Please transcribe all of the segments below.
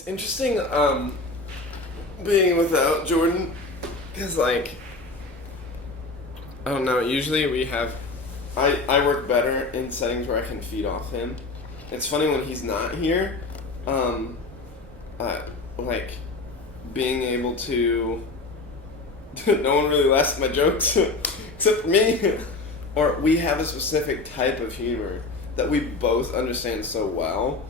It's interesting being without Jordan because, like, I don't know, usually we have... I work better in settings where I can feed off him. It's funny when he's not here, like, being able to... no one really laughs at my jokes, except for me. Or we have a specific type of humor that we both understand so well,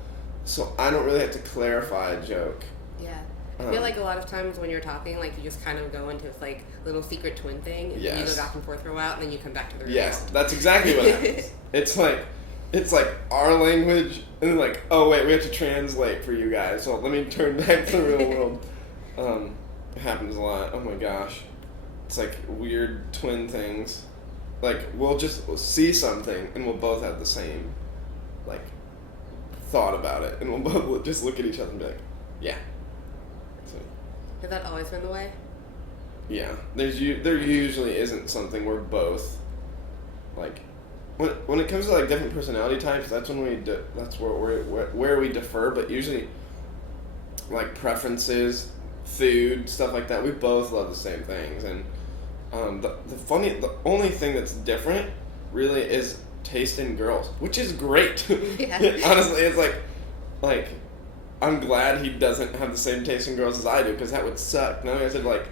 so I don't really have to clarify a joke. Yeah. I feel like a lot of times when you're talking, like, you just kind of go into this, like, little secret twin thing, and you go back and forth for a while, and then you come back to the real Yes, world. that's exactly what happens. It's like our language, and then like, oh wait, we have to translate for you guys, so let me turn back to the real world. It happens a lot. Oh my gosh. It's like weird twin things. Like, we'll see something, and we'll both have the same, like, thought about it, and we'll both just look at each other and be like, yeah. So, Has that always been the way? yeah. There usually isn't something we're both, like, when it comes to, like, different personality types, that's when that's where we defer, but usually, like, preferences, food, stuff like that, we both love the same things, and the only thing that's different really is taste in girls, which is great. Yeah. Honestly, it's like I'm glad he doesn't have the same taste in girls as I do, because that would suck. Now I have to like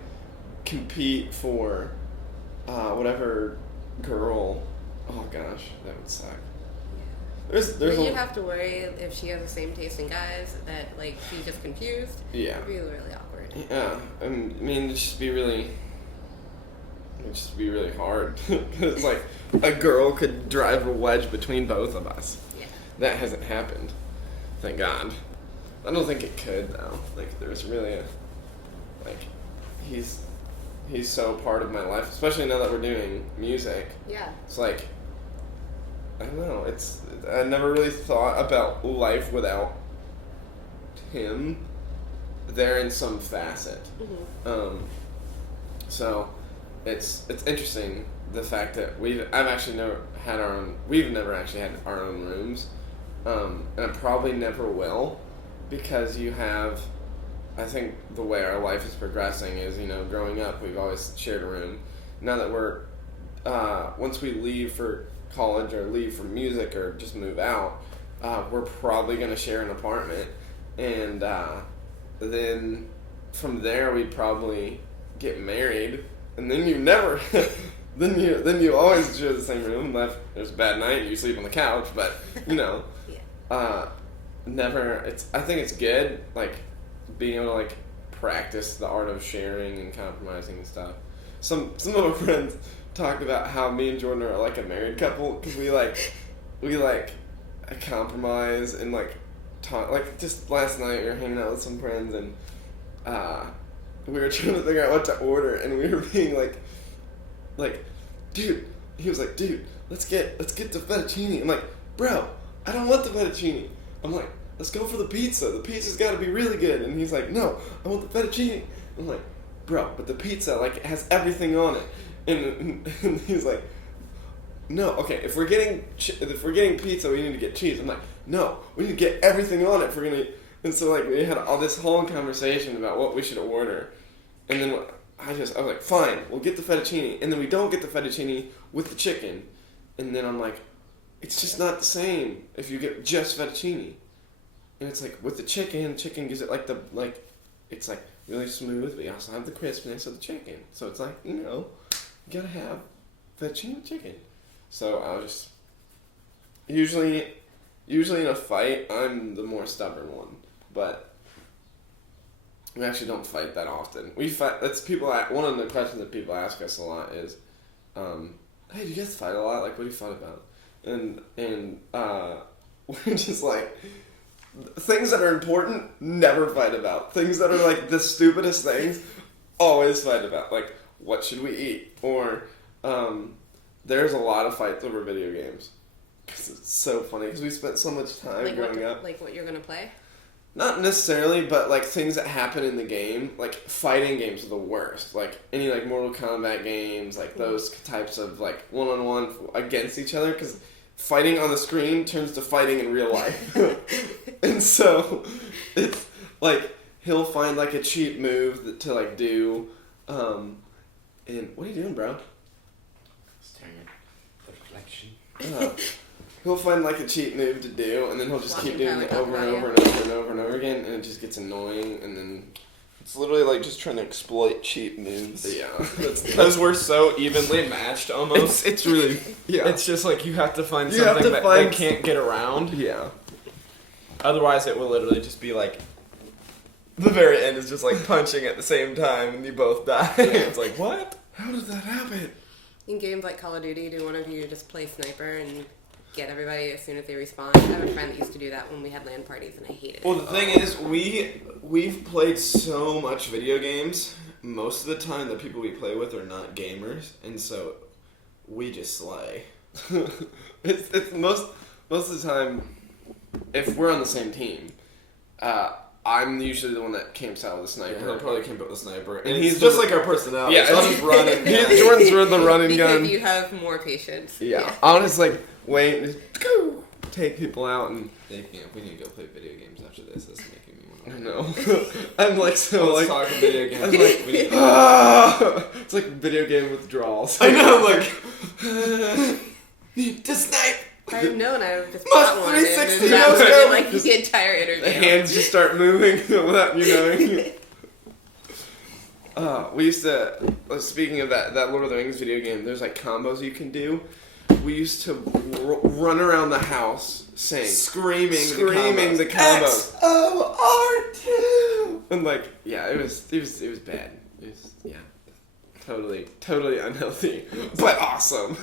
compete for whatever girl. Oh gosh, that would suck. Then you'd have to worry if she has the same taste in guys that like she's just confused. Yeah. It'd be really awkward. Yeah, I mean, it'd just be really hard. It's like a girl could drive a wedge between both of us. Yeah. That hasn't happened, thank God. I don't think it could though. Like, there's really he's so part of my life, especially now that we're doing music. Yeah. It's like, I don't know. I never really thought about life without him there in some facet. Mm-hmm. So it's interesting the fact that we've never actually had our own rooms, and I probably never will, because you have, I think the way our life is progressing is, growing up we've always shared a room. Now that we're once we leave for college or leave for music or just move out, we're probably going to share an apartment, and then from there we'd probably get married, and then you never then you always share the same room. There's a bad night, you sleep on the couch, but Yeah. never. I think it's good, like, being able to like practice the art of sharing and compromising and stuff. Some of our friends talked about how me and Jordan are like a married couple, because we compromise and like talk. Like, just last night we were hanging out with some friends, and we were trying to figure out what to order, and we were being like, dude. He was like, dude, let's get the fettuccine. I'm like, bro, I don't want the fettuccine. I'm like, let's go for the pizza. The pizza's got to be really good. And he's like, no, I want the fettuccine. I'm like, bro, but the pizza, like, it has everything on it. And he's like, no, okay, if we're getting pizza, we need to get cheese. I'm like, no, we need to get everything on it if we're gonna. And so, like, we had all this whole conversation about what we should order, and then I was like, fine, we'll get the fettuccine, and then we don't get the fettuccine with the chicken, and then I'm like, it's just not the same if you get just fettuccine. And it's like, with the chicken gives it it's like really smooth, but you also have the crispness of the chicken. So it's like, you gotta have fettuccine with chicken. So I was just, usually in a fight, I'm the more stubborn one, but we actually don't fight that often. We fight, one of the questions that people ask us a lot is, hey, do you guys fight a lot? Like, what do you fight about? And we're just like, things that are important, never fight about. Things that are like the stupidest things, always fight about. Like, what should we eat? Or, there's a lot of fights over video games. Because it's so funny, because we spent so much time growing up. Like what you're going to play? Not necessarily, but like things that happen in the game. Like, fighting games are the worst. Like, any like Mortal Kombat games, like those types of like one-on-one against each other, because fighting on the screen turns to fighting in real life. And so like he'll find like a cheap move to like do, and what are you doing, bro? Staring at the reflection. He'll find like a cheap move to do, and then he'll just Walking keep doing kinda it like over and that, over and over and over and over again, and it just gets annoying, and then it's literally like just trying to exploit cheap moves. Yeah, because we're so evenly matched almost. It's really, yeah. It's just like you have to find You have something to that find- they can't get around. Yeah. Otherwise, it will literally just be like the very end is just like punching at the same time, and you both die. It's like, what? How did that happen? In games like Call of Duty, do one of you just play sniper and get everybody as soon as they respawn? I have a friend that used to do that when we had LAN parties, and I hated Well, it. the thing is, we've played so much video games. Most of the time, the people we play with are not gamers, and so we just slay. It's most of the time, if we're on the same team, I'm usually the one that camps out with a sniper. Yeah, he'll probably camp out with a sniper, and he's he's just the- like our personality. Yeah, so I'll just run and Jordan's with the running Because gun. you have more patience. Yeah, I'll just like wait, and just go take people out, and we need to go play video games after this. This is making me I want know. I'm like so Let's like talk video games. I'm like We need- it's like video game withdrawals. I know, like need to snipe. If I'd known, I would just Must bought one. 360 And that no would have scope. been like the entire interview. The hands just start moving without you knowing. We used to, speaking of that Lord of the Rings video game, there's like combos you can do. We used to run around the house saying, screaming the combos. XOR2! And like, yeah, it was bad. It was, yeah, totally unhealthy, but awesome.